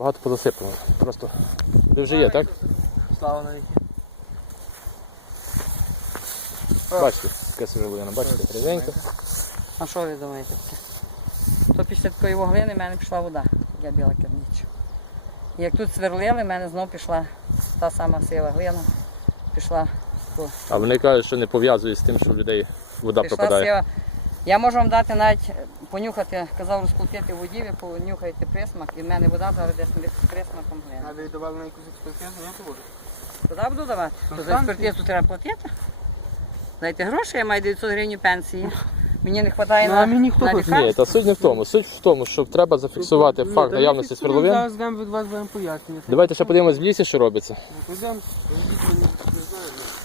Багато позасипано. Просто де вже є, так? Слава навіки. Бачите, яка сировина, бачите, рівненько. А що ви думаєте? То після такої вуглини в мене пішла вода, я біла керничу. Як тут сверлили, в мене знов пішла та сама сила глина. Пішла, А вони кажуть, що не пов'язує з тим, що в людей вода пішла пропадає. сила. Я можу вам дати навіть е, понюхати, казав розкрутити в воді, ви понюхаєте присмак, і в мене вода зараз десь з присмаком глини. А ви давали на якусь експертизу, то буде? Куди буду давати? То за експертизу треба платити. Дайте гроші, я маю 900 гривень пенсії. Мені не вистачає Ну, на, а мені хто на хоче? лікарство. Ні, та суть не в тому. Суть в тому, що треба зафіксувати Ні, факт та наявності ми свердловин. Зараз дам від вас будемо пояснення. Давайте ще подивимось в лісі, що робиться, Ну,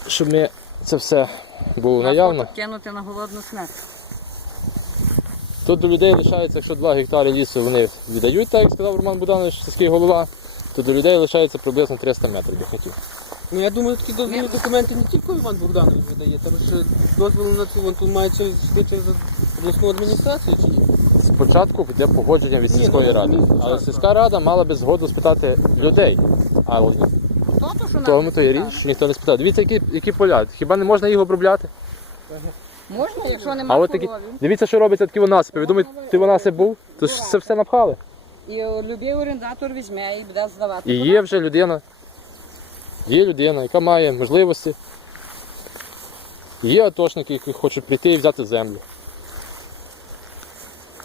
щоб ми це все було наявно. кинути на голодну смерть. Тут до людей лишається, якщо 2 гектари лісу вони віддають, так як сказав Роман Буданович, сільський голова, то до людей лишається приблизно 300 метрів до хатів. Ну я думаю, такі дозвільні документи не тільки Іван Богданович видає, там ще дозвіл на це тут має через обласну адміністрацію чи ні? Спочатку йде погодження від сільської ну, ради, розумію, але сільська рада мала би згоду спитати людей. А тому то не річ, ніхто не спитав. Дивіться, які, які поля. Хіба не можна їх обробляти? Можна, якщо А немає от такі, дивіться, що робиться такі насипи. Ви думаєте, ти насип був? То ж це все напхали. І любий орендатор візьме і буде здавати. І є вже людина. Є людина, яка має можливості. Є атошники, які хочуть прийти і взяти землю.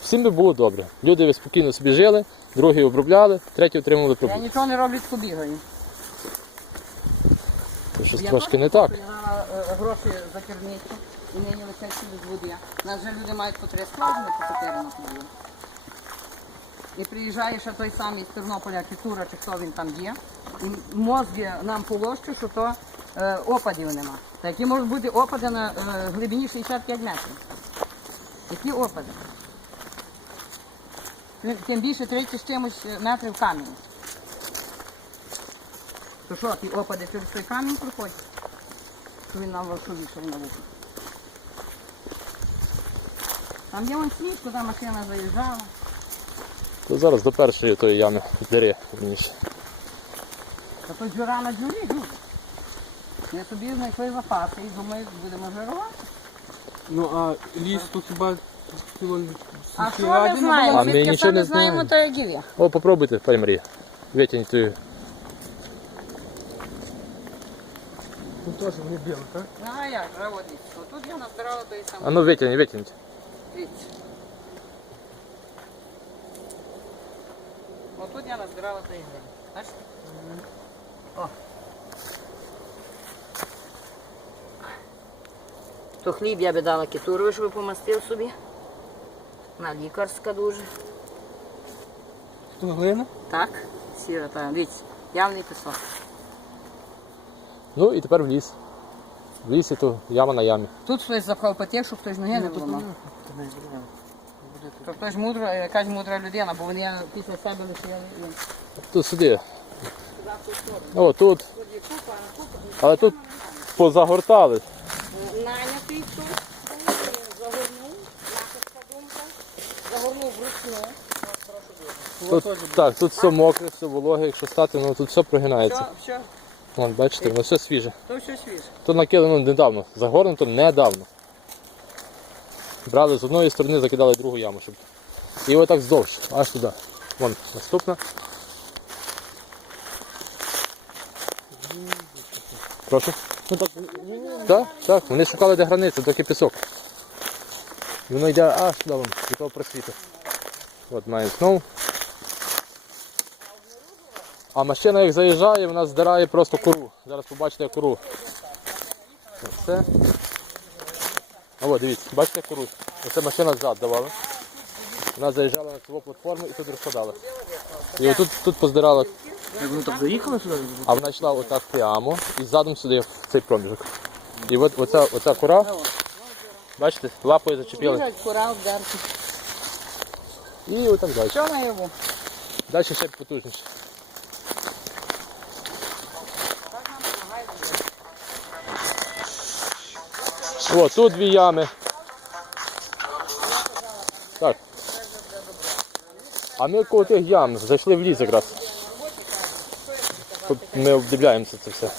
Всім би було добре. Люди би спокійно собі жили, другі обробляли, треті отримували Я прибуток. нічого не роблю, бігаю. Це щось Я трошки не так. Я е, гроші за керницю і нині лише без води. У нас же люди мають по три склади по чотири на воду. І приїжджає той самий з Тернополя, Кітура, чи хто він там є, і мозги нам полощу, що то е, опадів нема. Та які можуть бути опади на е, глибині 65 метрів. Які опади? Тим- Тим більше 30 з чимось е, метрів камінь. То що, ті опади через той камінь проходять? Він нам вийшов на вухо. Там є вон сніг, куди машина заїжджала. То зараз до першої тої ями дери вірніше. Та то джура на джурі, люди. Ми собі знайшли запаси і думаю, будемо жирувати. Ну а ліс тут хіба А що ми не знаємо? А ми Звідки нічого не знаємо, знаємо. то як є. О, попробуйте, пані Марія. Витягніть ту. Тут теж вони били, так? Ну а як, заводиться. Тут я назбирала той самий. А ну витягніть, витягніть. Дивіться. Отут я назбирала той глин. Бачите? О. То хліб я би дала кітуру, щоб помастив собі. На лікарська дуже. То глина? Так, сіра, так. Дивіться, явний пісок. Ну і тепер в ліс. В лісі то яма на ямі. Тут хтось запхав потік, щоб хтось ноги не зламав. То хтось мудра, якась мудра людина, бо вони після себе лишили. Тут сюди. О, тут. Але тут позагортали. Нанятий тут, загорнув, думка, загорнув вручну. Тут, так, тут все мокре, все вологе, якщо стати, ну тут все прогинається. Все, все, Вон, бачите, воно все свіже. то все свіже. Тут накидано недавно, загорнуто недавно. Брали з одної сторони, закидали другу яму. Щоб... І отак вздовж, аж туди. Вон, наступна. Прошу. Ну так, Так, так, вони шукали де границя, доки пісок. І воно йде аж туди вон, до того просвіту. От маємо знову. А машина як заїжджає, вона здирає просто кору. Зараз побачите кору. Оце. А от дивіться, бачите кору? Оце машина ззад давала. Вона заїжджала на цю платформу і тут розпадала. І отут тут поздирала, вони так заїхали сюди? а вона йшла отак прямо і задом сюди в цей проміжок. І от оця, оця кора, бачите, лапою. Кора вдерти. І отак далі. Що на його? Далі ще потужніше. О, тут дві ями. Так. А ми коло тих ям зайшли в ліс якраз. по- ми обдивляємося це все.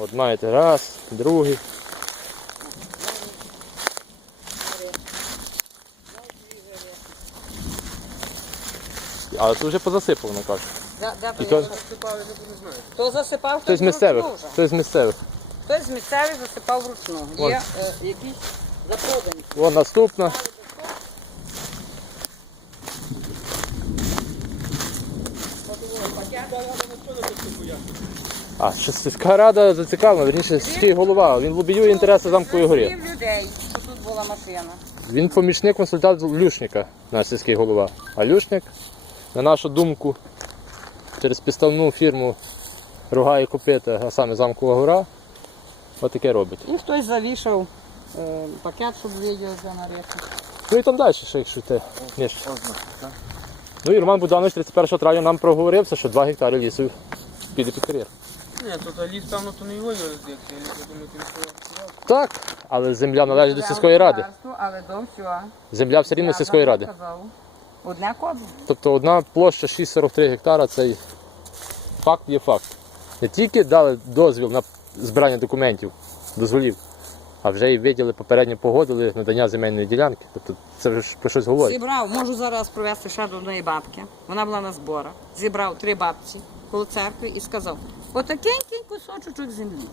От маєте раз, другий. Але це вже позасипано, кажуть. То то- Засипали, не знаю. Хто засипав, Хтось з місцевих. Хтось з місцевих. Хтось з місцевих засипав вручну. Вон. Є е, якісь запродані. Вон наступна. А, що сільська рада зацікавлена, верніше сільський голова. Він лобіює інтереси замкової горі. Завів людей, що тут була машина. Він помічник консультант Люшника, наш сільський голова. А Люшник, на нашу думку, через підставну фірму Рога і Копита, а саме замкова гора, отаке робить. І хтось завішав е, пакет, щоб відео за наречі. Ну і там далі, ще якщо те нижче. Ну і Роман Буданович 31 травня нам проговорився, що 2 гектари лісу піде під кар'єр. Ні, тут а ліс, певно, то не його юрисдикція. Я думаю, він Так, але земля належить до сільської ради. Але до всього. Земля все рівно сільської ради. Одне коду. Тобто одна площа 6,43 гектара це факт є факт. Не тільки дали дозвіл на збирання документів, дозволів, а вже і виділи попередньо погодили надання земельної ділянки. Тобто це вже ж про щось говорить. Зібрав, можу зараз привезти ще до одної бабки. Вона була на зборах. Зібрав три бабці коло церкви і сказав: отакенький кусочок землі.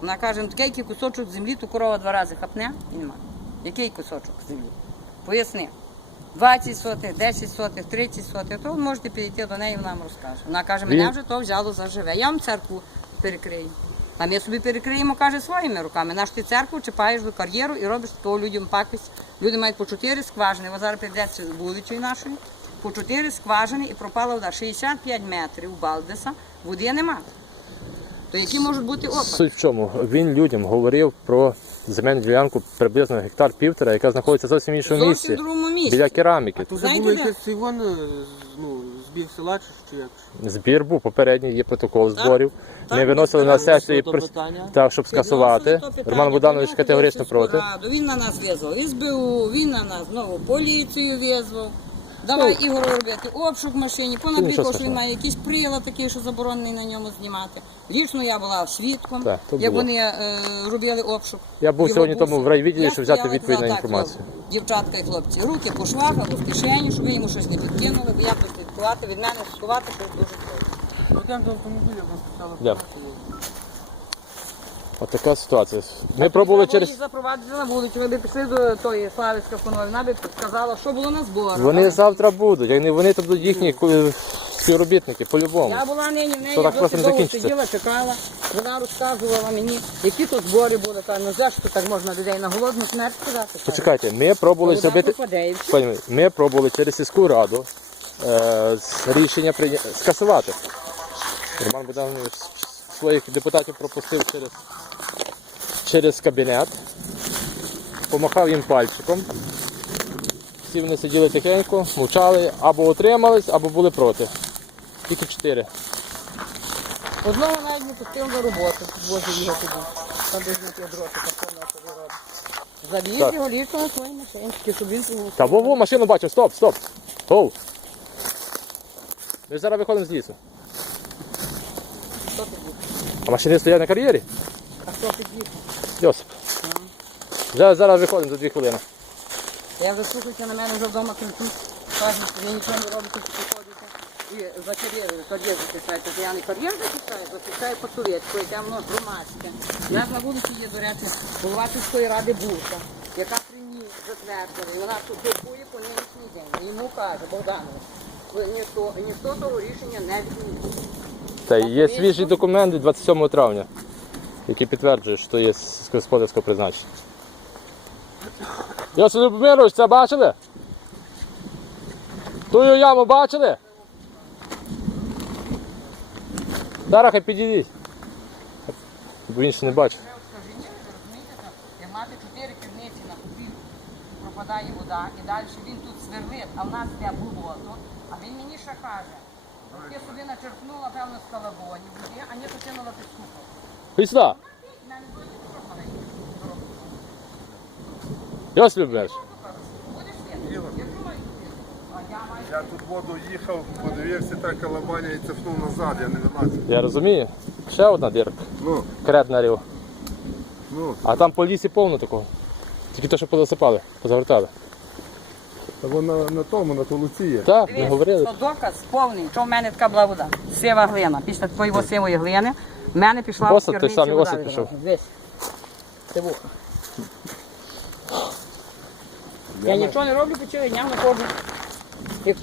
Вона каже, ну такий кусочок землі, то корова два рази хапне і нема. Який кусочок землі? Поясни. 20 сотих, 10 сотих, 30 сотих, то ви можете підійти до неї, вона вам розкаже. Вона каже, мене вже то взяло заживе. Я вам церкву перекрию. А ми собі перекриємо, каже, своїми руками. Наш ти церкву чіпаєш до кар'єру і робиш то людям пакость. Люди мають по чотири скважини. Ось зараз прийдеться вулицею нашою, по чотири скважини і пропала вода. 65 метрів у Балдеса, води нема. То які можуть бути опади? Суть в чому? Він людям говорив про земельну ділянку приблизно гектар півтора, яка знаходиться зовсім в іншому Зовсім в місці. другому місці. Біля кераміки. Тут Знаєте, було де? якийсь цей вон, е, ну, збіг села чи, чи як? Збір був попередній, є протокол Так. зборів. Ми Так, виносили на збирали сесію то питання. так, щоб скасувати. Підносили то питання, Роман Буданович категорично проти. раду, Він на нас визвав СБУ, він на нас знову поліцію визвав. Давай Ігор робити обшук в машині, Ну, що він має якийсь прилад такий, що заборонений на ньому знімати. Лічно я була свідком, Так, то як було. вони е, робили обшук. Я був Його сьогодні тому в райвідділі, Я щоб взяти стояла відповідь на казала, так, інформацію. Дівчатка і хлопці, руки по швах або в кишені, щоб ви йому щось не підкинули, бо якось слідкувати від мене, слідкувати щось дуже. Ну, там до автомобіля вона спочатку. От така ситуація. Ми пробували через. їх запровадити на вулицю, ви пішли до тої Слави Скафонової, вона б сказала, що було на зборах. Вони завтра будуть, вони, вони то будуть їхні ку- співробітники, по-любому. Я була нині в неї, так просто не довго закінчиться. сиділа, чекала. Вона розказувала мені, які то збори були. Та, ну за що так можна людей на голодну смерть сказати? Почекайте, ми пробували Вода зробити. пропаде, і все. Пані, Марі, ми пробували через сільську раду е, з- рішення прийня- скасувати. Роман Богданович своїх депутатів пропустив через, через кабінет, помахав їм пальчиком. Всі вони сиділи тихенько, мовчали, або утримались, або були проти. Тільки чотири. Одного навіть не пустив на роботу, возив його туди. Там десь на ті дроти, так вона собі робить. Так. його лічно на своїй машинці, щоб він був. Та во-во, машину бачив, стоп, стоп. Оу. Ми ж зараз виходимо з лісу. Хто ти? А машини стоять на кар'єрі? А хто під'їхав? Йосип. Зараз, зараз виходимо за дві хвилини. Я вже слухайте, на мене вже вдома кричуть. Кажуть, що ви нічого не робите, що приходите. І за кар'єр, кар'єр захищаєте. Я не кар'єр захищаю, захищаю Пацурецьку, яке воно громадське. У нас на вулиці є, до речі, голова сільської ради Бурка, яка при ній затвердила. І вона тут блокує по нинішній день. І Йому каже, Богданович, ви ніхто, ніхто того рішення не відмінив. Та є свіжі документи 27 травня, які підтверджують, що є сільськогосподарського призначення. Йосип Любомирович, це бачили? Тую яму бачили? Зараз підійдіть. Бо він ще не бачив. Як мати чотири керниці на купів, пропадає вода, і далі він тут сверлить, а в нас йде болото, а він мені ще каже, «От ти собі начерпнула, певно, з калабоні води, а не покинула під сюди. Йосип Любомирович. Будеш світ? Я тут воду їхав, подивився, так калабаня і цепнув назад, я не вилазив. Я розумію. Ще одна дірка. Ну, Крет нарів. ну, А там по лісі повно такого. Тільки то, що позасипали, позавертали. Та вона на, тому, на толуці є. Так, ми говорили. Це доказ повний, що в мене така була вода. Сива глина. Після твоєї сивої глини в мене пішла в той керниці самий вода осад пішов. Дивись. Це вуха. Я нічого не роблю, по я не ходжу. Як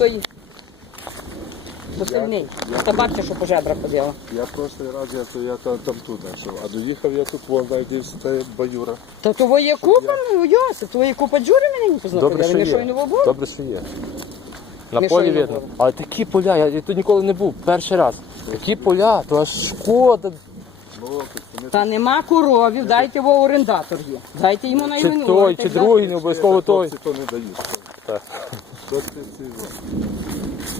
той посильний. Та бабця, що по жебрах ходила. Я прошлий раз, я, то, я там, там тут знайшов, а доїхав я тут, вон знайдився, це баюра. Та того є купа, ну Йосип, того є купа джури мене не Добре, що Ми що й є. Добре, що є. На Ми полі не видно. було? Але такі поля, я, я тут ніколи не був, перший раз. Такі поля, то аж шкода. Ну, це Та нема коровів, дайте його орендатор є. Дайте йому на Чи той, чи другий, не обов'язково той. хлопці то не дають. Так. До ти цього.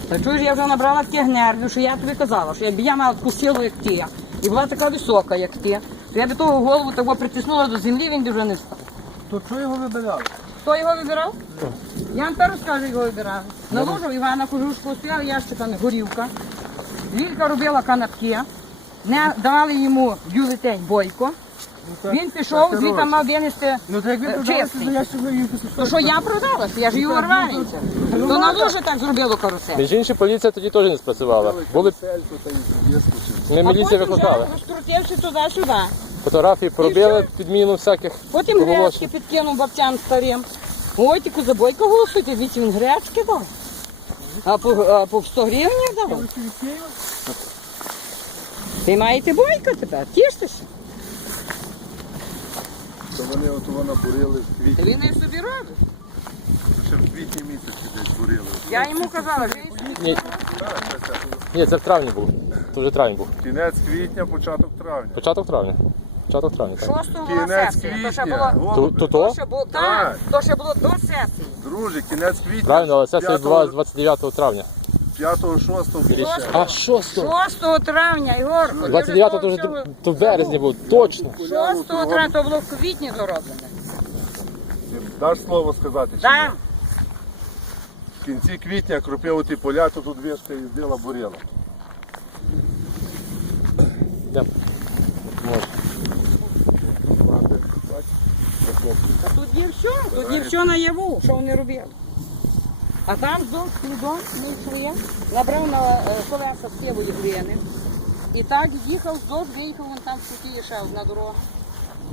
Та чуєш, я вже набрала таких нервів, що я тобі казала, що якби я мала таку силу, як ти, і була така висока, як ти, то я би того голову того притиснула до землі, він би вже не встав. То чого його вибирали? Хто його вибирав? Я вам тепер розкажу, його вибирав. На ложу Івана Кожушку стояв ящиками горілка. Лілька робила канапки, не давали йому бюлетень бойко. Він пішов, звідти мав винести Ну так як ви Е, продали, чистий. то я То що я продала, що я ж її урваниця. То на ложі так зробило карусель. Між іншим, поліція тоді теж не спрацювала. Були ми А міліція потім викликали. вже розкрутився туди-сюди. Фотографії пробили, підміну всяких. Потім оголошень. гречки підкинув бабцям старим. Ой, тільки за бойко голосуйте, віці він гречки дав. А по, а по 100 гривень давав. Ви маєте бойко тепер, тіштеся. То вони от вона бурили в квітні, він і собі робить. ще в квітні місяці десь бурили. Я йому казала, що Ні, ні, це в травні було. Це вже травень був. Кінець квітня, початок травня. Початок травня. Початок травня, так. 6 була Кінець сесія. То ще квітня. було, То, Голуби. то, то то? ще було, так, Так. то ще було до сесії. Друже, кінець квітня. Правильно, але сесія 5-го відбувалася 29 травня. 5-6 більше. А 6? 6 травня, Ігорко. 29 то вже то в березні був, точно. 6 травня, то було в квітні дороблене. Даш слово сказати? чи? В кінці квітня кропив ті поля, то тут вишка їздила бурила. Йдемо. Може. А тут є все, тут є все наяву, що вони робили. А там вздовж слідом ми йшли, набрав на е, колеса сівої глини. І так їхав вздовж, виїхав вон там в суті ще одна дорога.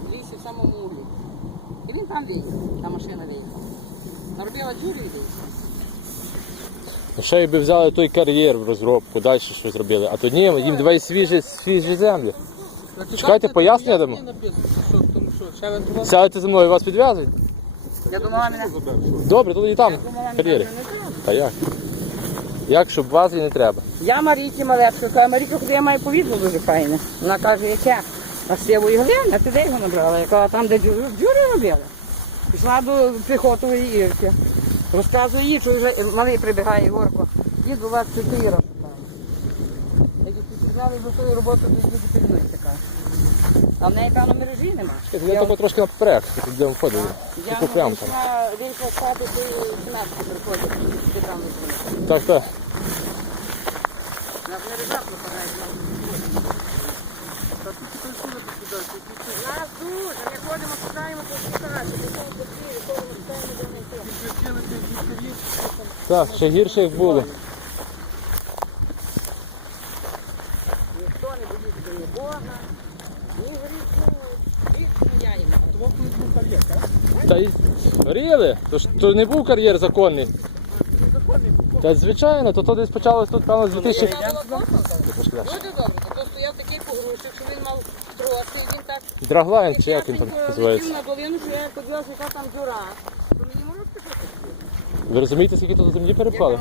В лісі в самому углі. І він там виїхав, та машина виїхала. Наробила дюрю і виїхала. Ну, Ще якби взяли той кар'єр в розробку, далі щось зробили. А то ні, їм давай свіжі, свіжі землі. Чекайте, пояснення дамо. Сядете зі мною, вас підв'язують. Я думала, мене, Добре, тоді там кар'єри. Та як? Як, щоб вас і не треба. Я Марійці Малепко, кажу, Марійка, куди я маю повідло дуже файне. Вона каже, яке? А сівої глини, а ти де його набрала? Я кажу, там, де дю- дюри робили. Пішла до піхотової Ірки. Розказує їй, що вже малий прибігає Ігорко. Дід у вас чотири. І пізнали до тої дуже пильнуйте, каже. А в неї, певно, мережі нема. Я тільки трошки наперед, де входили. Я Таку прямку. пішла, вийшла спати, ти сметки приходить, ти там. Так, так. На мережах випадають. Нас дуже, ми ходимо, шукаємо по шукачі, нікому по двірі, ходимо, шукаємо, де знайти. Так, ще гірше як було. Ніхто не боїться ні Бога, ні гріху, гріх я йому. Та й ріли, то ж то не був кар'єр законний. Та звичайно, то то десь почалось тут, певно, з 2000... Це було. Дуже добре, то стояв такий погрузчик, що він мав троси, і він так Драглайн, чи як він там називається. летів на долину, що я подивилася, яка там дюра. То мені мороз пішов. Ви розумієте, скільки тут землі корони падали.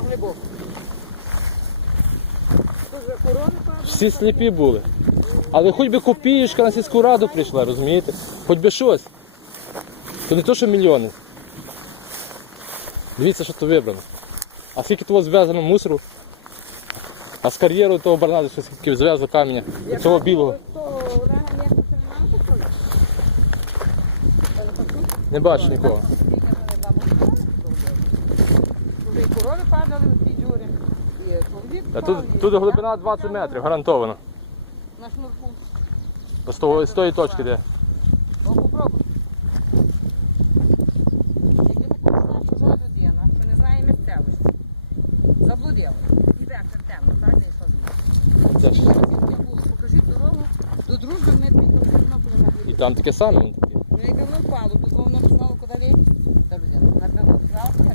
Всі сліпі були. Але хоч би копієчка на сільську раду прийшла, розумієте? Хоч би щось. То не то, що мільйони. Дивіться, що тут вибрано. А скільки того зв'язано мусору? А з кар'єру того барнаду, що скільки зв'язано каменя, цього білого. Не бачу нікого. Корови падали. падали в ті джури. А тут, тут глибина 20 метрів, гарантовано. На шнурку. З тої точки, де. О, попробуй. Якби така була чужа людина, що не знає місцевості, заблудила. Іде темно, так, де ж. Звідки? Покажіть дорогу. До дружби ми приїхали І там таке саме. Ну, якби воно впало, тут воно не знало, куди лізти. Та людина. Напевно, знала, куди.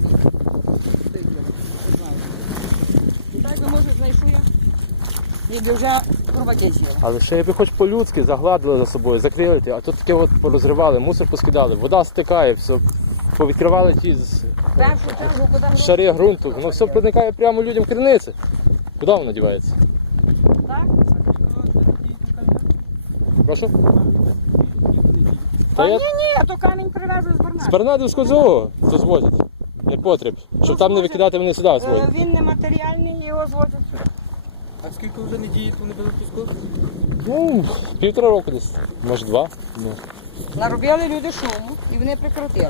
І так би, може, знайшли, якби вже їла. Але ще якби хоч по-людськи загладили за собою, закрили, а тут таке от порозривали, мусор поскидали, вода стикає, все, повідкривали ті з- першу чергу, куди шари ґрунту, воно все проникає прямо людям в криниці. Куди воно дівається? Так? Прошу? А Та ні, я ні, то камінь привезли з з Барнаша. Бернадівського ЗОО розвозять. Не потріб. Щоб там не викидати вони сюди Е, свої. Він не матеріальний, його звозять сюди. А скільки вже не діють вони без піску? Ну, півтора року десь, може два. Ну. Наробили люди шуму і вони прикрутили.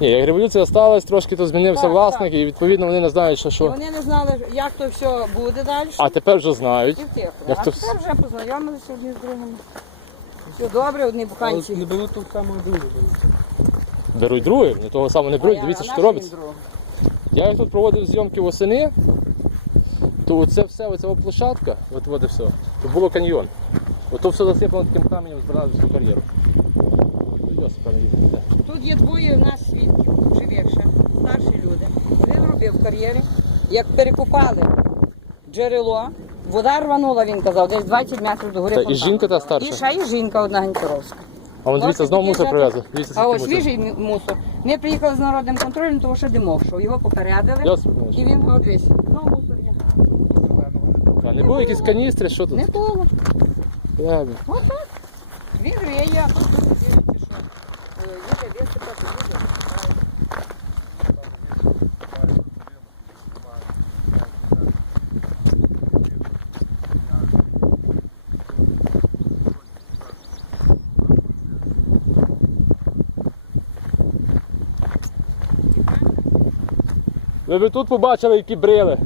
Ні, як революція сталася, трошки то змінився Так, власник, і відповідно вони не знають, що І що. вони не знали, як то все буде далі. А тепер вже знають. І втихли. як А то тепер вже познайомилися одні з другими. Все добре, одні Але буханці. не було того самого другого. Беруть друге, не того самого не беруть, А дивіться, я- що робиться. Я як тут проводив зйомки восени, то оце все, оця площадка, от от і все, то було каньйон. Ото все засипано таким каменем з Бернадівського кар'єру. Йосипа, не їздить. Тут є двоє в нас свідків, живих ще, старші люди. Один робив в кар'єрі, як перекопали джерело, вода рванула, він казав, десь 20 метрів до гори. Та і фонтану. жінка та старша? І ще і жінка одна Гончаровська. А вон дивіться, знову мусор привезли. Дивіться, А скільки ось мусору. свіжий мусор. Ми приїхали з народним контролем, тому що димов, що його попередили. І він говорить, дивись, знову мусор є. А не було якісь каністри, що тут? Не було. Ладно. Отак. Він гриє, а тут люди дивляться, що е, їде висипати, люди. Ви б тут побачили, які брили.